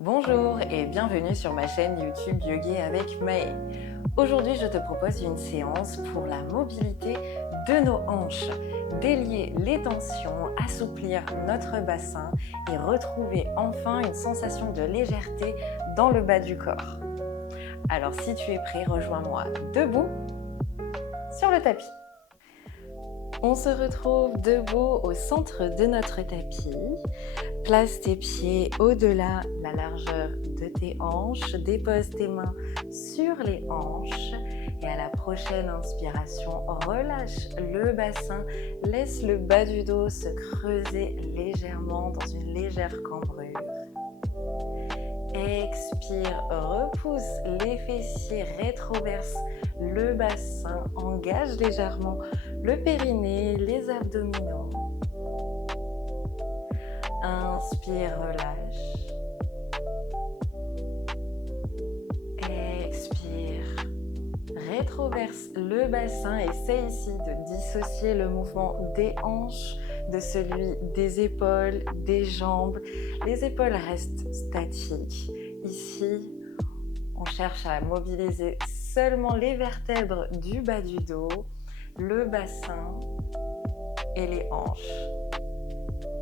Bonjour et bienvenue sur ma chaîne YouTube Yoga avec Maë. Aujourd'hui, je te propose une séance pour la mobilité de nos hanches, délier les tensions, assouplir notre bassin et retrouver enfin une sensation de légèreté dans le bas du corps. Alors si tu es prêt, rejoins-moi debout sur le tapis. On se retrouve debout au centre de notre tapis. Place tes pieds au-delà de la largeur de tes hanches. Dépose tes mains sur les hanches. Et à la prochaine inspiration, relâche le bassin. Laisse le bas du dos se creuser légèrement dans une légère cambrure. Expire, repousse les fessiers, rétroverse le bassin, engage légèrement le périnée, les abdominaux. Inspire, relâche. Expire, rétroverse le bassin. Essaie ici de dissocier le mouvement des hanches de celui des épaules, des jambes. Les épaules restent statiques. Ici, on cherche à mobiliser seulement les vertèbres du bas du dos, le bassin et les hanches.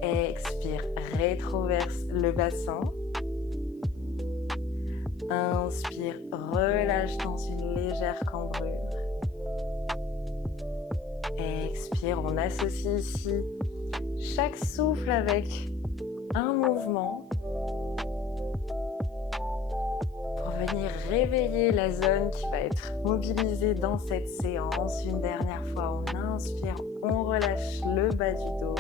Expire, rétroverse le bassin. Inspire, relâche dans une légère cambrure. Expire, on associe ici chaque souffle avec un mouvement pour venir réveiller la zone qui va être mobilisée dans cette séance. Une dernière fois, on inspire, on relâche le bas du dos.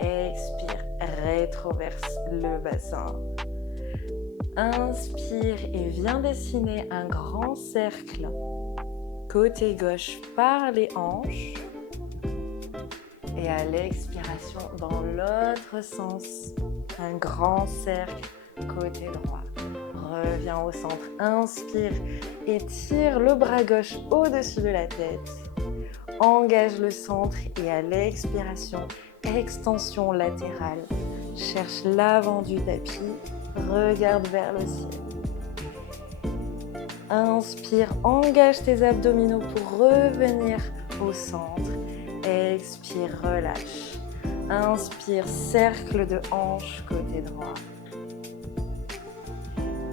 Expire, rétroverse le bassin. Inspire et viens dessiner un grand cercle côté gauche par les hanches. Et à l'expiration, dans l'autre sens, un grand cercle côté droit. Reviens au centre, inspire et tire le bras gauche au-dessus de la tête. Engage le centre et à l'expiration, extension latérale. Cherche l'avant du tapis, regarde vers le ciel. Inspire, engage tes abdominaux pour revenir au centre. Expire, relâche. Inspire, cercle de hanche côté droit.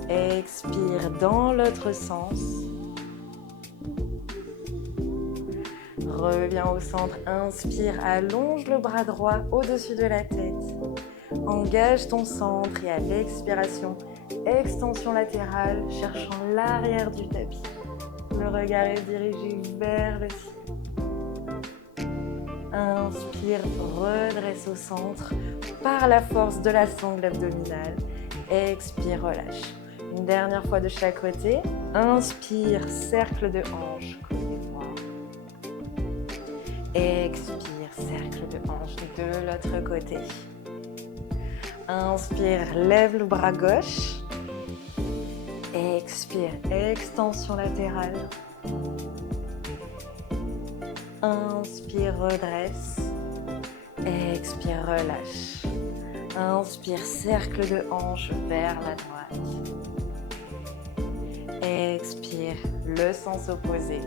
Expire dans l'autre sens. Reviens au centre, inspire, allonge le bras droit au-dessus de la tête. Engage ton centre et à l'expiration, extension latérale, cherchant l'arrière du tapis. Le regard est dirigé vers le ciel. Inspire, redresse au centre par la force de la sangle abdominale. Expire, relâche. Une dernière fois de chaque côté. Inspire, cercle de hanche, côté droit. Expire, cercle de hanche de l'autre côté. Inspire, lève le bras gauche. Expire, extension latérale. Inspire, redresse. Expire, relâche. Inspire, cercle de hanche vers la droite. Expire, le sens opposé.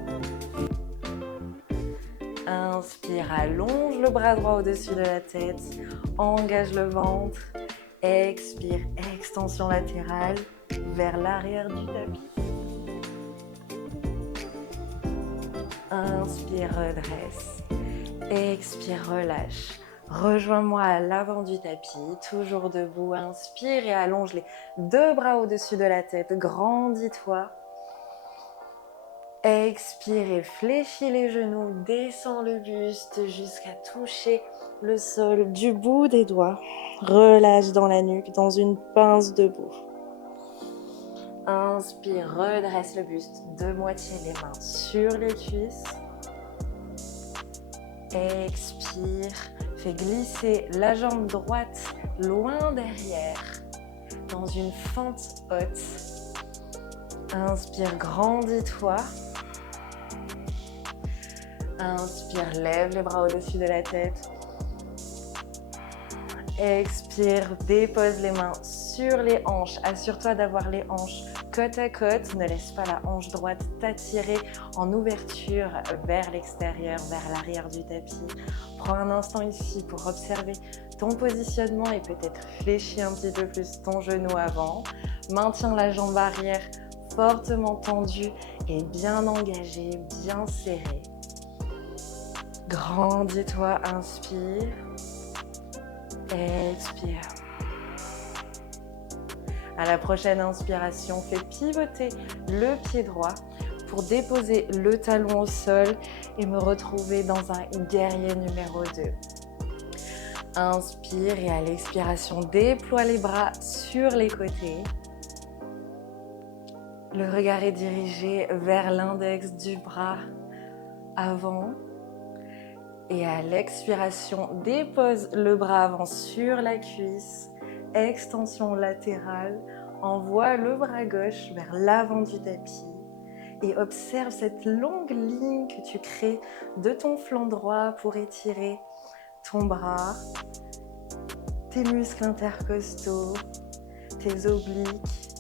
Inspire, allonge le bras droit au-dessus de la tête. Engage le ventre. Expire, extension latérale vers l'arrière du tapis. Inspire, redresse. Expire, relâche. Rejoins-moi à l'avant du tapis, toujours debout. Inspire et allonge les deux bras au-dessus de la tête. Grandis-toi. Expire et fléchis les genoux. Descends le buste jusqu'à toucher le sol du bout des doigts. Relâche dans la nuque, dans une pince debout. Inspire, redresse le buste de moitié, les mains sur les cuisses. Expire, fais glisser la jambe droite loin derrière, dans une fente haute. Inspire, grandis-toi. Inspire, lève les bras au-dessus de la tête. Expire, dépose les mains sur les hanches. Assure-toi d'avoir les hanches côte à côte. Ne laisse pas la hanche droite t'attirer en ouverture vers l'extérieur, vers l'arrière du tapis. Prends un instant ici pour observer ton positionnement et peut-être fléchis un petit peu plus ton genou avant. Maintiens la jambe arrière fortement tendue et bien engagée, bien serrée. Grandis-toi, inspire. Expire. À la prochaine inspiration, fais pivoter le pied droit pour déposer le talon au sol et me retrouver dans un guerrier numéro 2. Inspire et à l'expiration, déploie les bras sur les côtés. Le regard est dirigé vers l'index du bras avant. Et à l'expiration, dépose le bras avant sur la cuisse, extension latérale, envoie le bras gauche vers l'avant du tapis et observe cette longue ligne que tu crées de ton flanc droit pour étirer ton bras, tes muscles intercostaux, tes obliques,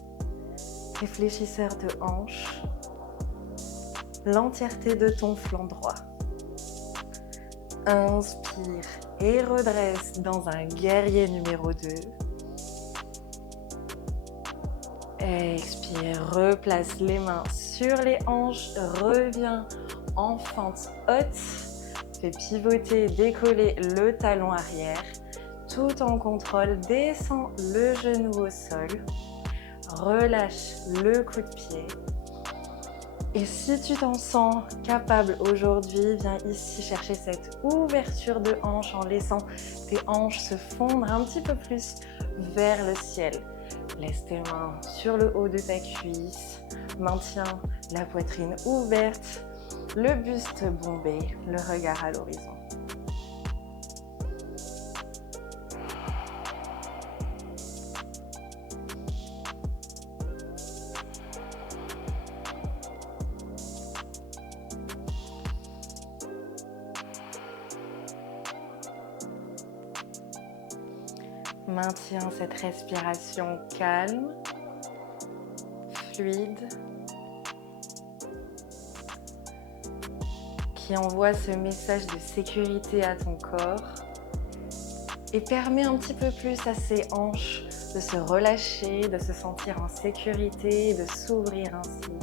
tes fléchisseurs de hanches, l'entièreté de ton flanc droit. Inspire et redresse dans un guerrier numéro 2. Expire, replace les mains sur les hanches, reviens en fente haute. Fais pivoter, décoller le talon arrière. Tout en contrôle, descends le genou au sol. Relâche le coup de pied. Et si tu t'en sens capable aujourd'hui, viens ici chercher cette ouverture de hanche en laissant tes hanches se fondre un petit peu plus vers le ciel. Laisse tes mains sur le haut de ta cuisse, maintiens la poitrine ouverte, le buste bombé, le regard à l'horizon. Maintiens cette respiration calme, fluide, qui envoie ce message de sécurité à ton corps et permet un petit peu plus à ces hanches de se relâcher, de se sentir en sécurité et de s'ouvrir ainsi.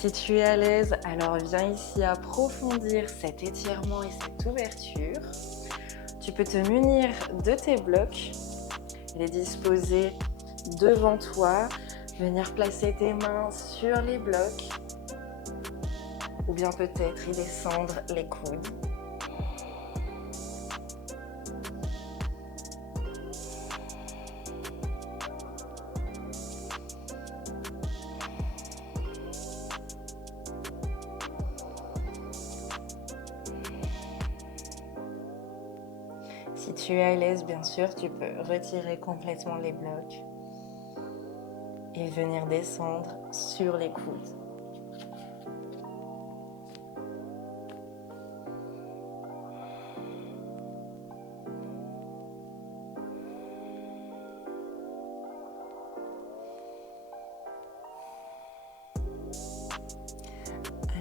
Si tu es à l'aise, alors viens ici approfondir cet étirement et cette ouverture. Tu peux te munir de tes blocs, les disposer devant toi, venir placer tes mains sur les blocs ou bien peut-être y descendre les coudes. Si tu es à l'aise, bien sûr, tu peux retirer complètement les blocs et venir descendre sur les coudes.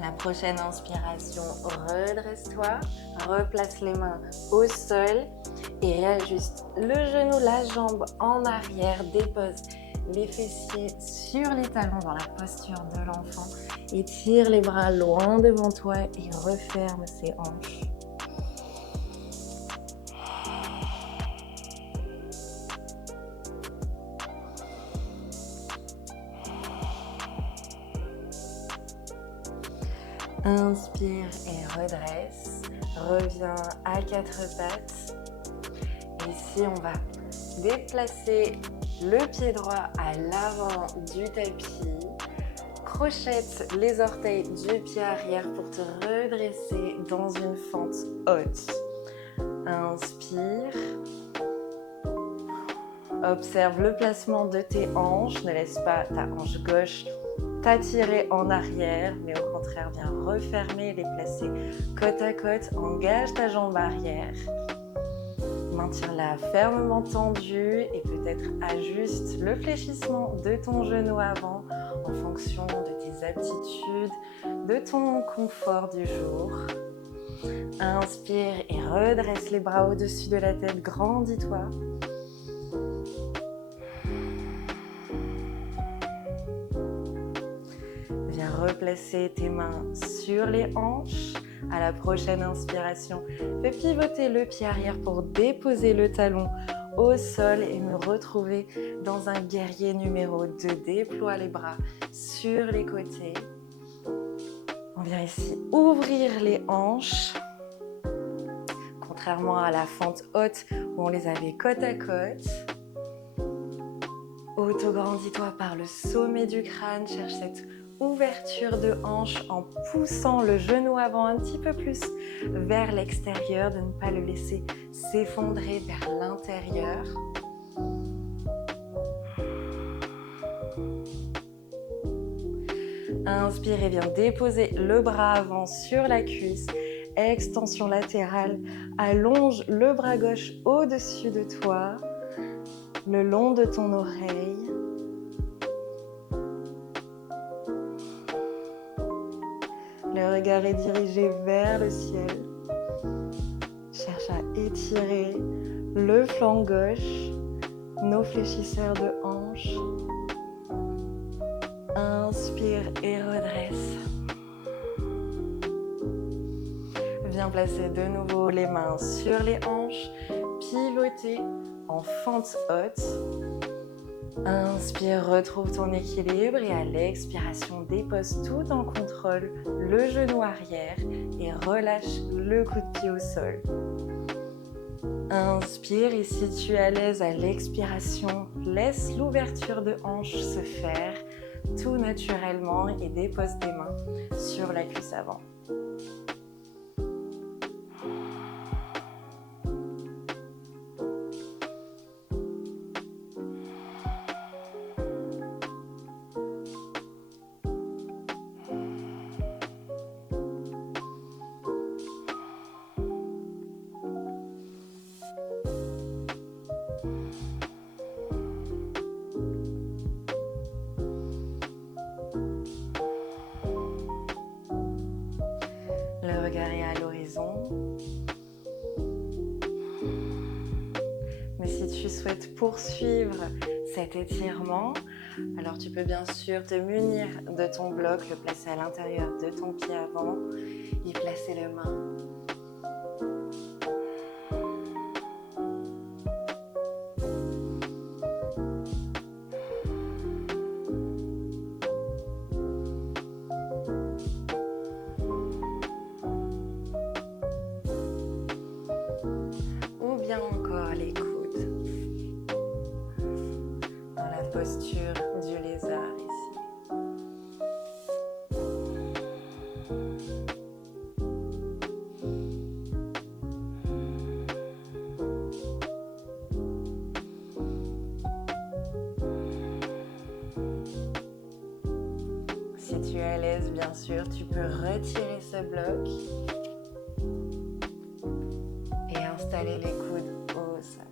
À la prochaine inspiration, redresse-toi, replace les mains au sol et réajuste le genou, la jambe en arrière, dépose les fessiers sur les talons dans la posture de l'enfant, étire les bras loin devant toi et referme ses hanches. Inspire et redresse, reviens à quatre pattes. Ici, on va déplacer le pied droit à l'avant du tapis. Crochette les orteils du pied arrière pour te redresser dans une fente haute. Inspire. Observe le placement de tes hanches. Ne laisse pas ta hanche gauche t'attirer en arrière, mais au contraire, viens refermer, les placer côte à côte. Engage ta jambe arrière. Maintiens-la fermement tendue et peut-être ajuste le fléchissement de ton genou avant en fonction de tes aptitudes, de ton confort du jour. Inspire et redresse les bras au-dessus de la tête, grandis-toi. Viens replacer tes mains sur les hanches. À la prochaine inspiration, fais pivoter le pied arrière pour déposer le talon au sol et me retrouver dans un guerrier numéro 2. Déploie les bras sur les côtés. On vient ici ouvrir les hanches. Contrairement à la fente haute où on les avait côte à côte. Auto-grandis-toi par le sommet du crâne. Cherche cette ouverture de hanche en poussant le genou avant un petit peu plus vers l'extérieur, de ne pas le laisser s'effondrer vers l'intérieur. Inspire et viens déposer le bras avant sur la cuisse. Extension latérale, allonge le bras gauche au-dessus de toi, le long de ton oreille. Le regard est dirigé vers le ciel. Cherche à étirer le flanc gauche, nos fléchisseurs de hanches. Inspire et redresse. Viens placer de nouveau les mains sur les hanches, pivoter en fente haute. Inspire, retrouve ton équilibre et à l'expiration, dépose tout en contrôle le genou arrière et relâche le coup de pied au sol. Inspire et si tu es à l'aise à l'expiration, laisse l'ouverture de hanche se faire tout naturellement et dépose tes mains sur la cuisse avant. Le regard est à l'horizon. Mais si tu souhaites poursuivre cet étirement, alors tu peux bien sûr te munir de ton bloc, le placer à l'intérieur de ton pied avant, y placer les mains. Ou bien encore les coudes dans la posture du lézard ici. Si tu es à l'aise, bien sûr, tu peux retirer ce bloc et installer les coudes au sol.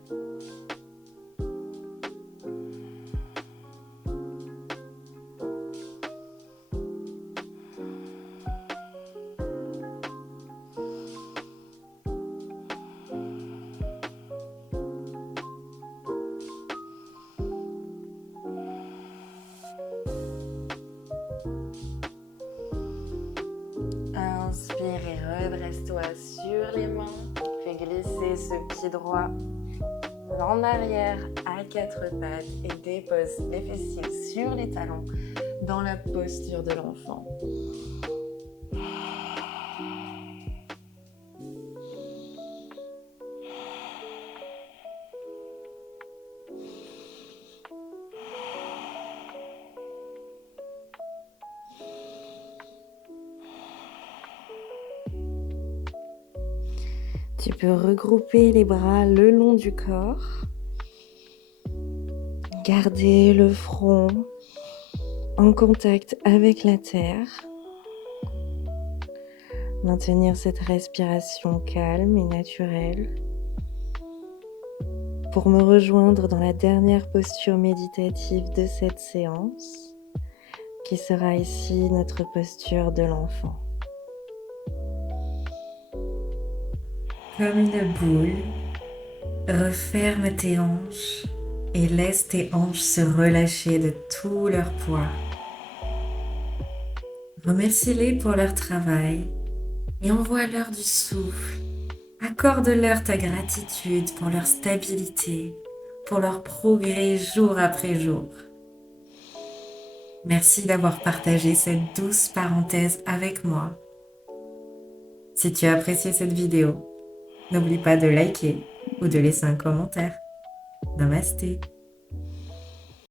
Inspire et redresse-toi sur les mains. Fais glisser ce pied droit en arrière à quatre pattes et dépose les fessiers sur les talons dans la posture de l'enfant. Tu peux regrouper les bras le long du corps. Gardez le front en contact avec la terre. Maintenir cette respiration calme et naturelle. Pour me rejoindre dans la dernière posture méditative de cette séance, qui sera ici notre posture de l'enfant. Comme une boule, referme tes hanches et laisse tes hanches se relâcher de tout leur poids. Remercie-les pour leur travail et envoie-leur du souffle. Accorde-leur ta gratitude pour leur stabilité, pour leur progrès jour après jour. Merci d'avoir partagé cette douce parenthèse avec moi. Si tu as apprécié cette vidéo, n'oublie pas de liker ou de laisser un commentaire. Namasté.